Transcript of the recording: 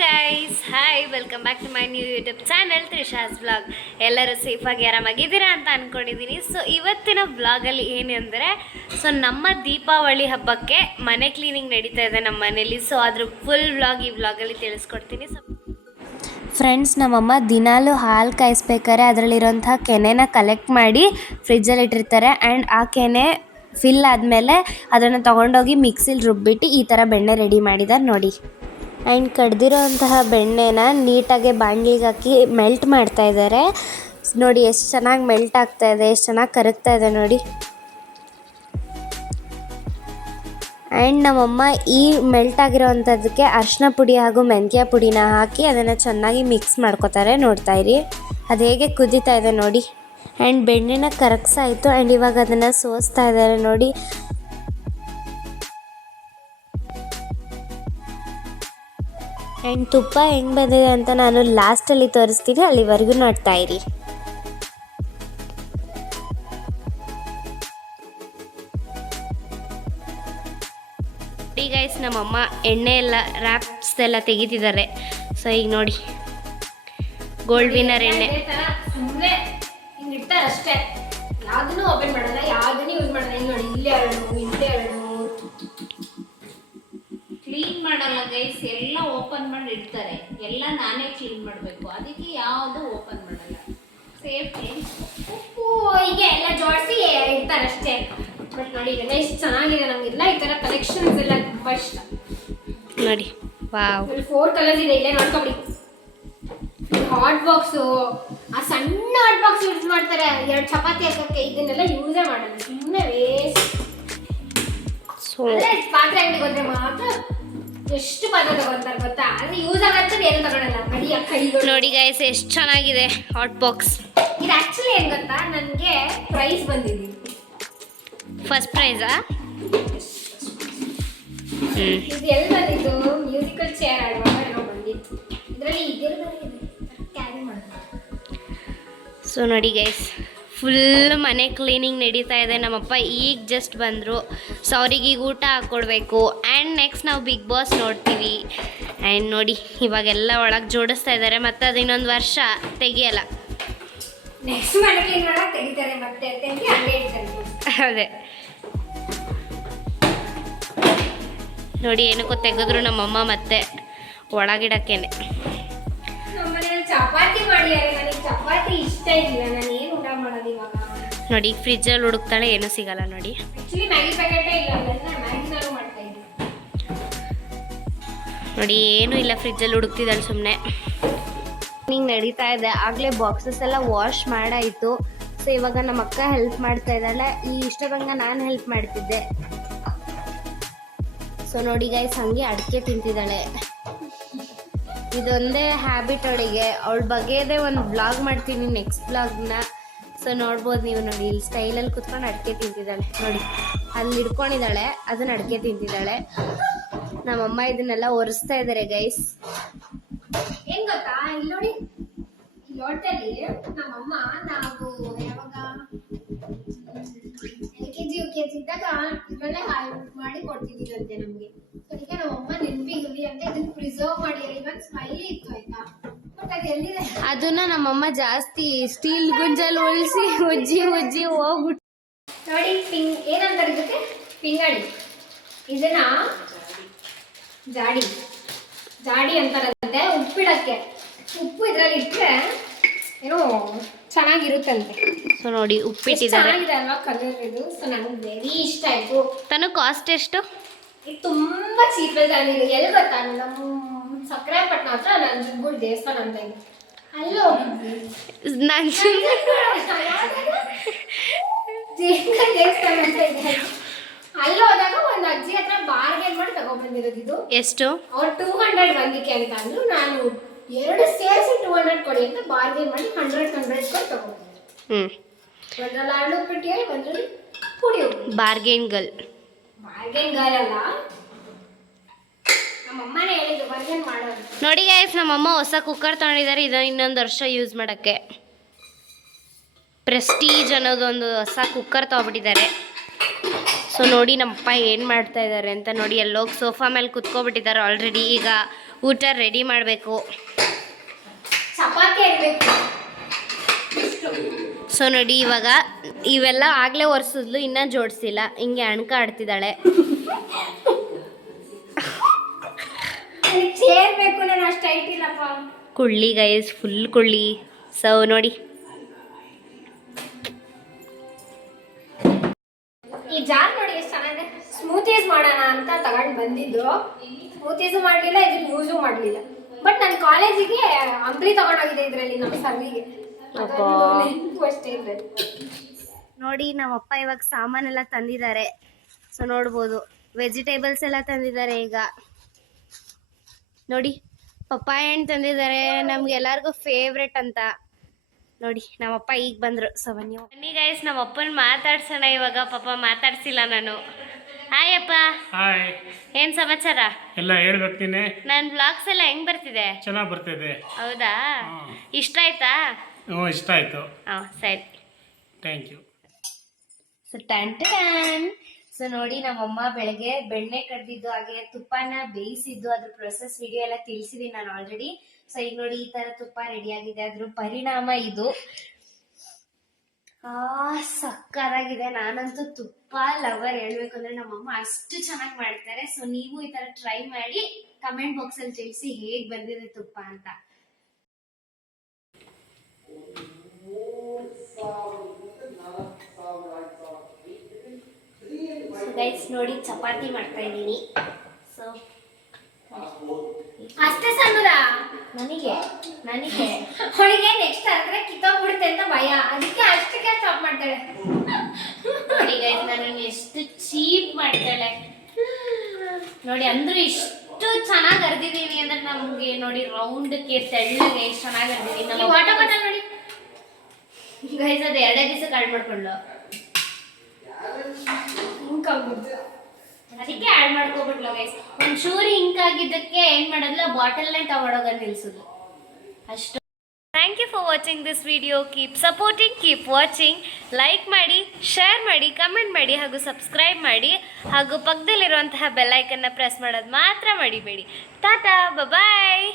Guys hi welcome back to my new YouTube channel Trisha's vlog. ಎಲ್ಲರೂ ಸೇಫಾಗಿ ಆರಾಮಾಗಿದ್ದೀರಾ ಅಂತ ಅಂದ್ಕೊಂಡಿದ್ದೀನಿ. ಸೊ ಇವತ್ತಿನ ವ್ಲಾಗಲ್ಲಿ ಏನೆಂದರೆ ನಮ್ಮ ದೀಪಾವಳಿ ಹಬ್ಬಕ್ಕೆ ಮನೆ ಕ್ಲೀನಿಂಗ್ ನಡೀತಾ ಇದೆ ನಮ್ಮ ಮನೇಲಿ. ಸೊ ಅದ್ರ ಫುಲ್ ವ್ಲಾಗ್ ಈ ವ್ಲಾಗಲ್ಲಿ ತಿಳಿಸ್ಕೊಡ್ತೀನಿ. ಫ್ರೆಂಡ್ಸ್, ನಮ್ಮಮ್ಮ ದಿನಾಲೂ ಹಾಲು ಕಾಯಿಸ್ಬೇಕಾದ್ರೆ ಅದರಲ್ಲಿರೋಂಥ ಕೆನೆನ ಕಲೆಕ್ಟ್ ಮಾಡಿ ಫ್ರಿಜ್ಜಲ್ಲಿ ಇಟ್ಟಿರ್ತಾರೆ. ಆ್ಯಂಡ್ ಆ ಕೆನೆ ಫಿಲ್ ಆದಮೇಲೆ ಅದನ್ನು ತೊಗೊಂಡೋಗಿ ಮಿಕ್ಸಿಲಿ ರುಬ್ಬಿಟ್ಟು ಈ ಥರ ಬೆಣ್ಣೆ ರೆಡಿ ಮಾಡಿದ್ದಾರೆ ನೋಡಿ. ಆ್ಯಂಡ್ ಕಡ್ದಿರೋಂತಹ ಬೆಣ್ಣೆನ ನೀಟಾಗಿ ಬಾಣಲಿಗೆ ಹಾಕಿ ಮೆಲ್ಟ್ ಮಾಡ್ತಾ ಇದ್ದಾರೆ ನೋಡಿ. ಎಷ್ಟು ಚೆನ್ನಾಗಿ ಮೆಲ್ಟ್ ಆಗ್ತಾ ಇದೆ, ಎಷ್ಟು ಚೆನ್ನಾಗಿ ಕರಗ್ತಾ ಇದೆ ನೋಡಿ. ಆ್ಯಂಡ್ ನಮ್ಮಮ್ಮ ಈ ಮೆಲ್ಟ್ ಆಗಿರೋವಂಥದ್ದಕ್ಕೆ ಅರಿಶಿನ ಪುಡಿ ಹಾಗೂ ಮೆಂತ್ಯ ಪುಡಿನ ಹಾಕಿ ಅದನ್ನು ಚೆನ್ನಾಗಿ ಮಿಕ್ಸ್ ಮಾಡ್ಕೋತಾರೆ. ನೋಡ್ತಾ ಇರಿ ಅದು ಹೇಗೆ ಕುದೀತಾ ಇದೆ ನೋಡಿ. ಆ್ಯಂಡ್ ಬೆಣ್ಣೆನ ಕರಗ್ಸಾಯಿತು. ಆ್ಯಂಡ್ ಇವಾಗ ಅದನ್ನು ಸೋಸ್ತಾ ಇದ್ದಾರೆ ನೋಡಿ. ಆ್ಯಂಡ್ ತುಪ್ಪ ಹೆಂಗೆ ಬಂದಿದೆ ಅಂತ ನಾನು ಲಾಸ್ಟಲ್ಲಿ ತೋರಿಸ್ತೀನಿ, ಅಲ್ಲಿವರೆಗೂ ನೋಡ್ತಾ ಇರಿ. ನೋಡಿ ಗೈಸ್, ನಮ್ಮಮ್ಮ ಎಣ್ಣೆ ಎಲ್ಲ ರ್ಯಾಪ್ಸ್ ಎಲ್ಲ ತೆಗಿತಿದ್ದಾರೆ. ಸೊ ಈಗ ನೋಡಿ ಗೋಲ್ಡ್ ವಿನ್ನರ್ ಎಣ್ಣೆ ಸುಮ್ಮನೆ ಹಿಂಗೆ ಇಡ್ತಾರೆ ಅಷ್ಟೇ. ಯಾವುದನ್ನು ಓಪನ್ ಮಾಡಲ್ಲ, ಯಾವುದನ್ನು ಯೂಸ್ ಮಾಡಲ್ಲ. ಹಿಂಗೆ ನೋಡಿ, ಇಲ್ಲೇ ಎರಡು ಕ್ಲೀನ್ ಮಾಡಲ್ಲ ಗೈಸ್, ಎಲ್ಲ ಓಪನ್ ಮಾಡಿ ಇಡ್ತಾರೆ. ಎಲ್ಲ ನಾನೇ ಕ್ಲೀನ್ ಮಾಡಬೇಕು, ಅದಕ್ಕೆ ಯಾವುದು ಓಪನ್ ಮಾಡಲ್ಲ. ಸೇಫ್ಟಿ ಉಪ್ಪು ಹೀಗೆ ಎಲ್ಲ ಜೋಡಿಸಿ ಇಡ್ತಾರೆ ಅಷ್ಟೇ. ಬಟ್ ನೋಡಿ ಇದೆಲ್ಲ ಎಷ್ಟು ಚೆನ್ನಾಗಿದೆ. ನಮಗೆಲ್ಲ ಈ ಥರ ಕಲೆಕ್ಷನ್ಸ್ ಎಲ್ಲ ತುಂಬ ಇಷ್ಟ ನೋಡಿ. ವಾವ್, 4 ಕಲರ್ಸ್ ಇದೆ. ಇಲ್ಲೇ ನೋಡ್ಕೊಬಿಡಿ. ಹಾಟ್ ಬಾಕ್ಸು, ಆ ಸಣ್ಣ ಹಾಟ್ ಬಾಕ್ಸ್ ಯೂಸ್ ಮಾಡ್ತಾರೆ 2 ಚಪಾತಿ ಹಾಕೋಕ್ಕೆ. ಇದನ್ನೆಲ್ಲ ಯೂಸೇ ಮಾಡಲ್ಲ, ಸುಮ್ಮನೆ ವೇಸ್ಟ್. ಪಾತ್ರೆ ಅಂಗಡಿಗೆ ಹೋದ್ರೆ ಮಾತ್ರ ಎಷ್ಟು ಪಾತ್ರೆ ತಗೊಂತಾರೆ ಗೊತ್ತಾ? ಅದು ಯೂಸ್ ಆಗತ್ತೆ, ಏನು ತಗೊಳಲ್ಲ. ಬರೀ ಆ ಕೈಗಳು ನೋಡಿ ಗೈಸ್ ಎಷ್ಟು ಚೆನ್ನಾಗಿದೆ ಹಾಟ್ ಬಾಕ್ಸ್. ಇದು ಆಕ್ಚುಲಿ ಏನು ಗೊತ್ತಾ, ನನಗೆ ಪ್ರೈಸ್ ಬಂದಿದೆ. ಫಸ್ಟ್ ಪ್ರೈಸಾ? ಇದು ಎಲ್ಲಿ ಬಂದಿದ್ದು? ಮ್ಯೂಸಿಕಲ್ ಚೇರ್ ಆಡುವಾಗ ಏನೋ ಬಂದಿತ್ತು. ಇದರಲ್ಲಿ ಕ್ಯಾರಿ ಮಾಡ್ತಾರೆ. ಸೊ ನೋಡಿ ಗೈಸ್, ಫುಲ್ ಮನೆ ಕ್ಲೀನಿಂಗ್ ನಡೀತಾ ಇದೆ. ನಮ್ಮಪ್ಪ ಈಗ ಜಸ್ಟ್ ಬಂದರು. ಸೊ ಅವ್ರಿಗೆ ಈಗ ಊಟ ಹಾಕ್ಕೊಡ್ಬೇಕು. ಆ್ಯಂಡ್ ನೆಕ್ಸ್ಟ್ ನಾವು ಬಿಗ್ ಬಾಸ್ ನೋಡ್ತೀವಿ. ಆ್ಯಂಡ್ ನೋಡಿ ಇವಾಗೆಲ್ಲ ಒಳಗೆ ಜೋಡಿಸ್ತಾ ಇದ್ದಾರೆ. ಮತ್ತು ಅದು ಇನ್ನೊಂದು ವರ್ಷ ತೆಗಿಯಲ್ಲ. ನೆಕ್ಸ್ಟ್ ಮನೆ ಕ್ಲೀನ್ ಮಾಡಕ್ಕೆ ತೆಗಿತಾರೆ, ಮತ್ತೆ ತೆಗಿ ಹಂಗೆ ಇಡ್ತಾರೆ. ಅದೇ ನೋಡಿ, ಏನಕ್ಕೋ ತೆಗೆದ್ರು ನಮ್ಮಮ್ಮ ಮತ್ತೆ ಒಳಗಿಡಕ್ಕೇನೆ. ನಮ್ಮನೇಲಿ ಚಪಾತಿ ಮಾಡಿದ್ದಾರೆ. ನನಗೆ ಚಪಾತಿ ಇಷ್ಟ ಇಲ್ಲ, ನಾನು ಏನು ಊಟ ಮಾಡೋದು ಇವಾಗ. ನೋಡಿ ಫ್ರಿಜ್ಜಲ್ಲಿ ಹುಡುಕ್ತಾಳೆ, ಏನೂ ಸಿಗಲ್ಲ ನೋಡಿ. ಆಕ್ಚುಲಿ ಮ್ಯಾಗಿ ಪ್ಯಾಕೆಟೇ ಇಲ್ಲ, ಮ್ಯಾಗಿನಾರು ಮಾಡ್ತಾ ಇದ್ದೆ. ನೋಡಿ ಏನೂ ಇಲ್ಲ, ಫ್ರಿಜ್ಜಲ್ಲಿ ಹುಡುಕ್ತಿದ್ದಾಳೆ ಸುಮ್ಮನೆ. ಹಿಂಗೆ ನಡೀತಾ ಇದೆ. ಆಗಲೇ ಬಾಕ್ಸಸ್ ಎಲ್ಲ ವಾಶ್ ಮಾಡಾಯಿತು. ಸೊ ಇವಾಗ ನಮ್ಮ ಅಕ್ಕ ಹೆಲ್ಪ್ ಮಾಡ್ತಾ ಇದ್ದಾಳೆ. ಈ ಇಷ್ಟದಂಗ ನಾನು ಹೆಲ್ಪ್ ಮಾಡ್ತಿದ್ದೆ. ಸೊ ನೋಡಿ ಗೈಸ್, ಹಂಗೆ ಅಡಿಕೆ ತಿಂತಿದ್ದಾಳೆ. ಇದೊಂದೇ ಹ್ಯಾಬಿಟ್ ಅವಳಿಗೆ. ಅವಳ ಬಗ್ಗೆದೇ ಒಂದು ಬ್ಲಾಗ್ ಮಾಡ್ತೀನಿ ನೆಕ್ಸ್ಟ್ ಬ್ಲಾಗ್ನ. ಸೊ ನೋಡ್ಬೋದು ನೀವು. ನೋಡಿ ಇಲ್ಲಿ ಸ್ಟೈಲಲ್ಲಿ ಕುತ್ಕೊಂಡು ಅಡಿಕೆ ತಿಂತಿದ್ದಾಳೆ ನೋಡಿ. ಅಲ್ಲಿ ಹಿಡ್ಕೊಂಡಿದ್ದಾಳೆ, ಅದನ್ನ ಅಡಿಕೆ ತಿಂತಿದ್ದಾಳೆ. ನಮ್ಮಮ್ಮ ಇದನ್ನೆಲ್ಲ ಒರೆಸ್ತಾ ಇದ್ದಾರೆ ಗೈಸ್. ಏನ್ ಗೊತ್ತಾ, ಇಲ್ಲಿ ನೋಡಿ, ಈ ಹೋಟೆಲಿ ನಮ್ಮಮ್ಮ ನಾವು ಯಾವಾಗ LKG UKG ಇದ್ದಾಗ ಇದರಲ್ಲೇ ಮಾಡಿ ಕೊಡ್ತಿದ್ದೀರಂತೆ ನಮ್ಗೆ. ಅದಕ್ಕೆ ನಮ್ಮಮ್ಮ ನೆನಪಿರಲಿ ಅಂತ ಇದನ್ನ ಪ್ರಿಸರ್ವ್ ಮಾಡಿ. ಇವನ್ ಸ್ಮೈಲಿ ಇತ್ತು ಆಯ್ತಾ, ಬಟ್ ಅದು ಎಲ್ಲಿದೆ? ಅದನ್ನ ನಮ್ಮಮ್ಮ ಜಾಸ್ತಿ ಸ್ಟೀಲ್ ಗುಂಜಲ್ಲಿ ಉಳಿಸಿ ಉಜ್ಜಿ ಹೋಗ್ಬಿಟ್ಟು ನೋಡಿ. ಏನಂತಾರೆ ಇದಕ್ಕೆ? ಪಿಂಗಾಣಿ. ಇದನ್ನ ಜಾಡಿ ಅಂತಾರಂತೆ ಉಪ್ಪಿಡಕ್ಕೆ. ಉಪ್ಪು ಇದ್ರಲ್ಲಿ ಇಟ್ಟರೆ ಏನೋ ಚೆನ್ನಾಗಿರುತ್ತಂತೆ. ಸೊ ನೋಡಿ ಉಪ್ಪಿಟ್ಟಿದ್ದಾರೆ. ಚೆನ್ನಾಗಿದೆ ಅಲ್ವಾ ಕಲರ್ ಇದು? ಸೊ ನನಗೆ ವೆರಿ ಇಷ್ಟ ಆಯ್ತು. ತನ್ನ ಕಾಸ್ಟ್ ಎಷ್ಟು? ಇದು ತುಂಬಾ ಚೀಪಲ್ಲಿ ತಂದಿದೆ. ಎಲ್ಲಿ ಗೊತ್ತಾ, ನಮ್ಮ ಸಕ್ರಾಯಪಟ್ಟಣ ಹತ್ರ ನಂಜನಗೂಡು ದೇವಸ್ಥಾನ ಅಂತ ಇದೆ, ಅಲ್ಲಿ ಹೋಗಿದ್ವಿ. ದೇವಸ್ಥಾನ ಅಂತ ಇದೆ. ಅಲ್ಲಿ ಹೋದಾಗ ಒಂದು ಅಜ್ಜಿ ಹತ್ರ ಬಾರ್ಗೇನ್ ಮಾಡಿ ತಗೊಂಡ್ಬಂದಿರೋದು. ಇದು ಎಷ್ಟು? ಅವ್ರು 200 ಬಂದಿಕ್ಕೆ ಅಂತ ಅಂದ್ರು. ನಾನು 2 ಸೇರಿಸಿ 200 ಕೊಡಿ ಅಂತ ಬಾರ್ಗೇನ್ ಮಾಡಿ 100 ಕೊಟ್ಟು ತಗೊಂಡ್ಬಂದಿದ್ದೆ. ಒಂದ್ರಲ್ಲಿ ಅರಳು ಉಪ್ಪಿಟ್ಟು, ಒಂದ್ರಲ್ಲಿ ಪುಡಿ ಉಪ್ಪಿಟ್ಟು. ಬಾರ್ಗೇನ್ ಗರ್ಲ್ ಅಲ್ಲ, ನಮ್ಮಮ್ಮನೇ ಹೇಳಿದ್ದು ಬಾರ್ಗೇನ್ ಮಾಡೋದು. ನೋಡಿ ಗೈಸ್, ನಮ್ಮಮ್ಮ ಹೊಸ ಕುಕ್ಕರ್ ತಗೊಂಡಿದ್ದಾರೆ. ಇದು ಇನ್ನೊಂದು ವರ್ಷ ಯೂಸ್ ಮಾಡೋಕ್ಕೆ. ಪ್ರೆಸ್ಟೀಜ್ ಅನ್ನೋದೊಂದು ಹೊಸ ಕುಕ್ಕರ್ ತೊಗೊಬಿಟ್ಟಿದ್ದಾರೆ. ಸೊ ನೋಡಿ ನಮ್ಮಪ್ಪ ಏನು ಮಾಡ್ತಾ ಇದ್ದಾರೆ ಅಂತ ನೋಡಿ. ಎಲ್ಲೋಗಿ ಸೋಫಾ ಮೇಲೆ ಕುತ್ಕೊಬಿಟ್ಟಿದ್ದಾರೆ ಆಲ್ರೆಡಿ. ಈಗ ಊಟ ರೆಡಿ ಮಾಡಬೇಕು. ಚಪಾತಿ ಆಗಬೇಕು. ಸೊ ನೋಡಿ ಇವಾಗ ಇವೆಲ್ಲ ಆಗಲೇ ಒರೆಸಿದ್ಲು, ಇನ್ನೂ ಜೋಡಿಸಿಲ್ಲ. ಹಿಂಗೆ ಅಣ್ಕ ಆಡ್ತಿದ್ದಾಳೆ. ಚೇರ್ ಬೇಕು, ನಾನು ಅಷ್ಟು ಹೈಟ್ ಇಲ್ಲಪ್ಪ. ಕುಳ್ಳಿ ಗೈಸ್, ಫುಲ್ ಕುಳ್ಳಿ. ಸೊ ನೋಡಿ ಈ ಜಾರ್ ನೋಡಿ ಎಷ್ಟು ಚೆನ್ನಾಗಿದೆ. ಸ್ಮೂತೀಸ್ ಮಾಡೋಣ ಅಂತ ತಗೊಂಡು ಬಂದಿದ್ದು. ಸ್ಮೂತೀಸು ಮಾಡಲಿಲ್ಲ, ಇದನ್ನ ಯೂಸು ಮಾಡಲಿಲ್ಲ. ಬಟ್ ನನ್ನ ಕಾಲೇಜಿಗೆ ಅಂಬ್ಲಿ ತಗೊಂಡೋಗಿದೆ ಇದರಲ್ಲಿ, ನಮ್ಮ ಸರ್ವಿಗೆ. ನೆನಪು ಅಷ್ಟೇ ಇದ್ರಲ್ಲಿ. ನೋಡಿ ನಮ್ಮಪ್ಪ ಇವಾಗ ಸಾಮಾನೆಲ್ಲ ತಂದಿದ್ದಾರೆ. ಸೊ ನೋಡ್ಬೋದು ವೆಜಿಟೇಬಲ್ಸ್ ಎಲ್ಲ ತಂದಿದ್ದಾರೆ. ಈಗ ನೋಡಿ ಪಪ್ಪಾಯ ಹಣ್ಣು ತಂದಿದ್ದಾರೆ, ನಮ್ಗೆಲ್ಲರಿಗೂ ಫೇವ್ರೆಟ್ ಅಂತ. ನೋಡಿ ನಮ್ಮಪ್ಪ ಈಗ ಬಂದರು. ಸೊ ಬನ್ನಿ ಗೈಸ್, ನಮ್ಮ ಅಪ್ಪನ ಮಾತಾಡ್ಸೋಣ ಇವಾಗ. ಪಾಪ ಮಾತಾಡ್ಸಿಲ್ಲ ನಾನು. ಹಾಯ್ ಅಪ್ಪ. ಹಾಯ್. ಏನ್ ಸಮಾಚಾರ? ಎಲ್ಲ ಹೇಳ್ಬೇಕು ನೀನೆ. ನನ್ನ ಬ್ಲಾಗ್ಸ್ ಎಲ್ಲ ಹೆಂಗ್ ಬರ್ತಿದೆ? ಚೆನ್ನಾಗಿ ಬರ್ತಿದೆ. ಹೌದಾ? ಇಷ್ಟ ಆಯ್ತಾ? ಹ್ಞೂ, ಇಷ್ಟ ಆಯ್ತು. ಹಾಂ ಸರಿ, thank you. So ton. So ನೋಡಿ ನಮ್ಮಮ್ಮ ಬೆಳಗ್ಗೆ ಬೆಣ್ಣೆ ಕಡ್ದಿದ್ದು ಹಾಗೆ ತುಪ್ಪನ ಬೇಯಿಸಿದ್ದು ಅದ್ರ ಪ್ರೊಸೆಸ್ ವಿಡಿಯೋ ಎಲ್ಲ ತಿಳಿಸಿದೀನಿ ನಾನು ಆಲ್ರೆಡಿ. ಸೊ ಈಗ ನೋಡಿ ಈ ತರ ತುಪ್ಪ ರೆಡಿ ಆಗಿದೆ. ಅದ್ರ ಪರಿಣಾಮ ಇದು ಸಕ್ಕತ್ತಾಗಿದೆ. ನಾನಂತೂ ತುಪ್ಪ ಲವರ್. ಹೇಳ್ಬೇಕು ಅಂದ್ರೆ ನಮ್ಮಮ್ಮ ಅಷ್ಟು ಚೆನ್ನಾಗಿ ಮಾಡ್ತಾರೆ. ಸೊ ನೀವು ಈ ತರ ಟ್ರೈ ಮಾಡಿ ಕಮೆಂಟ್ ಬಾಕ್ಸ್ ಅಲ್ಲಿ ತಿಳಿಸಿ ಹೇಗ್ ಬಂದಿದೆ ತುಪ್ಪ ಅಂತ. ಗೈಸ್ ನೋಡಿ ಚಪಾತಿ ಮಾಡ್ತಾ ಇದ್ದೀನಿ. ಸೊ ಅಷ್ಟೇ ಸಣ್ಣದ ನನಗೆ ಅವಳಿಗೆ ನೆಕ್ಸ್ಟ್ ಅಂದ್ರೆ ಕಿತ್ತೋಗ್ಬಿಡುತ್ತೆ ಅಂತ ಭಯ, ಅದಕ್ಕೆ ಅಷ್ಟಕ್ಕೆ ಸ್ಟಾಪ್ ಮಾಡ್ತಾಳೆ. ನೋಡಿ ಗೈಸ್ ನಾನು ಎಷ್ಟು ಚೀಪ್ ಮಾಡ್ತಾಳೆ ನೋಡಿ. ಅಂದ್ರೂ ಇಷ್ಟು ಚೆನ್ನಾಗಿ ಅರ್ದಿದೀನಿ ಅಂದ್ರೆ ನಮ್ಗೆ ನೋಡಿ ರೌಂಡ್ಗೆ ತೆಳ್ಳಗೆ ಎಷ್ಟು ಚೆನ್ನಾಗಿ ಅರ್ದಿದೀನಿ. ನಮ್ಮ ವಾಟರ್ ಬಾಟಲ್ ನೋಡಿ ಗೈಸ್ ಅದು 2 ದಿವಸ ಕಾಳ್ ಮಾಡ್ಕೊಂಡು ಅದಕ್ಕೆ ಆಡ್ ಮಾಡ್ಕೊಬಿಟ್ಲ ಗೈಸ್. ಒಂಚೂರು ಹಿಂಗಾಗಿದ್ದಕ್ಕೆ ಏನ್ ಮಾಡೋದಿಲ್ಲ, ಬಾಟಲ್ನೇ ತಗೊಳೋಗ ನಿಲ್ಸುದು ಅಷ್ಟು. Thank you for watching this video. Keep supporting, keep watching. Like ಮಾಡಿ, ಶೇರ್ ಮಾಡಿ, ಕಮೆಂಟ್ ಮಾಡಿ ಹಾಗೂ ಸಬ್ಸ್ಕ್ರೈಬ್ ಮಾಡಿ. ಹಾಗೂ ಪಕ್ಕದಲ್ಲಿರುವಂತಹ ಬೆಲ್ ಐಕನ್ನ ಪ್ರೆಸ್ ಮಾಡೋದು ಮಾತ್ರ ಮಡಿಬೇಡಿ. ಟಾಟಾ, ಬಾಯ್.